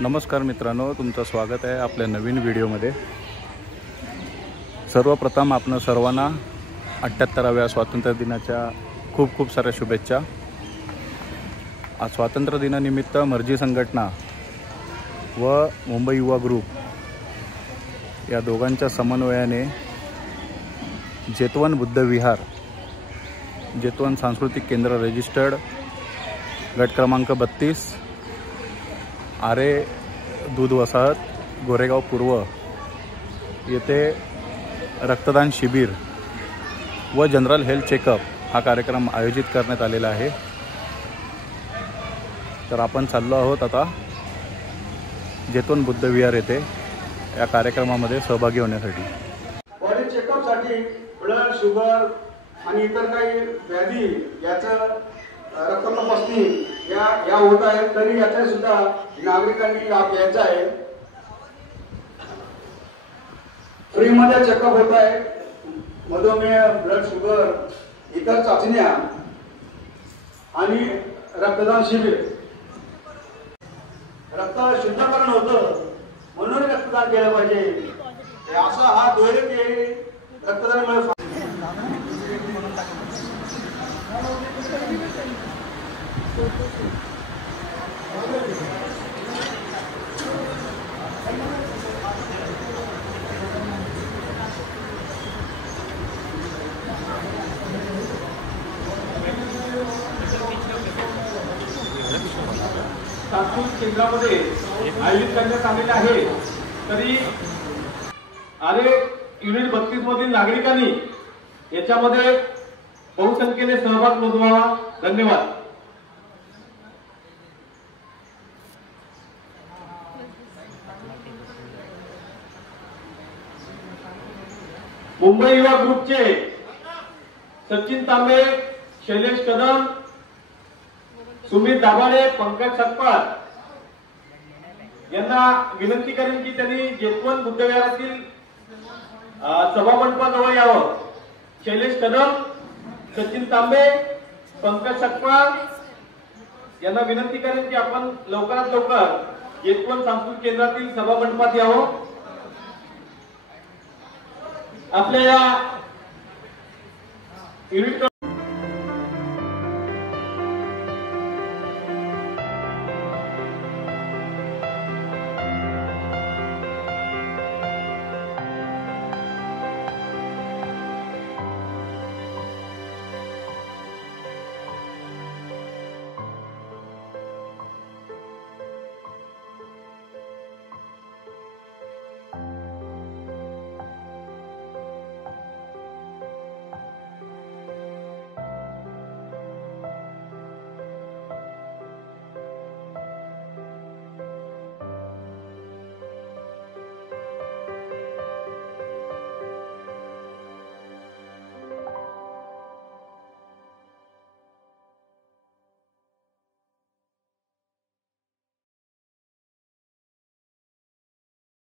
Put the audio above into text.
नमस्कार मित्रांनो, तुमचं स्वागत आहे आपल्या नवीन व्हिडिओमध्ये। सर्वप्रथम आपण सर्वांना 78व्या स्वातंत्र्य दिनाच्या खूप खूप साऱ्या शुभेच्छा। आज स्वातंत्र्य दिनानिमित्त मर्जी संघटना व मुंबई युवा ग्रुप या दोघांच्या समन्वयाने जेतवन बुद्ध विहार, जेतवन सांस्कृतिक केंद्र रजिस्टर्ड, गट क्रमांक 32, आरे दूध वसाहत, गोरेगाव पूर्व येथे रक्तदान शिबिर व जनरल हेल्थ चेकअप हा कार्यक्रम आयोजित करण्यात आलेला आहे। तर आपण चाललो आहोत आता जेतवन बुद्ध विहार येथे या कार्यक्रमामध्ये सहभागी होण्यासाठी। बॉडी चेकअपसाठी ब्लड, शुगर आणि इतर काही व्याधी याचं रक्त तपासणी या होत आहेत, तरी याचा सुद्धा नागरिकांनी लाभ घ्यायचा आहे। फ्री मध्ये चेकअप होत आहे, मधुमेह, ब्लड शुगर, इतर चाचण्या आणि रक्तदान शिबिर। रक्त शुद्धीकरण होतं म्हणून रक्तदान केलं पाहिजे, असा हा दुहेरी रक्तदानामुळे सांस्कृतिक केंद्रामध्ये आयोजित करण्यात आलेले आहे। तरी आरे युनिट 32 मधील नागरिकांनी याच्यामध्ये बहुसंख्येने सहभाग नोंदवावा। धन्यवाद। मुंबई युवा ग्रुपचे सचिन तांबे, शैलेश कदम, सुमित दाभाडे, पंकज सकपाळ यांना विनंती करेन की त्यांनी जेतवन बुद्ध विहारातील सभामंडपाजवळ यावं। शैलेश कदम, सचिन तांबे, पंकज सकपाळ यांना विनंती करेन की आपण लवकरात लवकर जेतवन सांस्कृतिक केंद्रातील सभामंडपात यावं। आपल्या या युनिट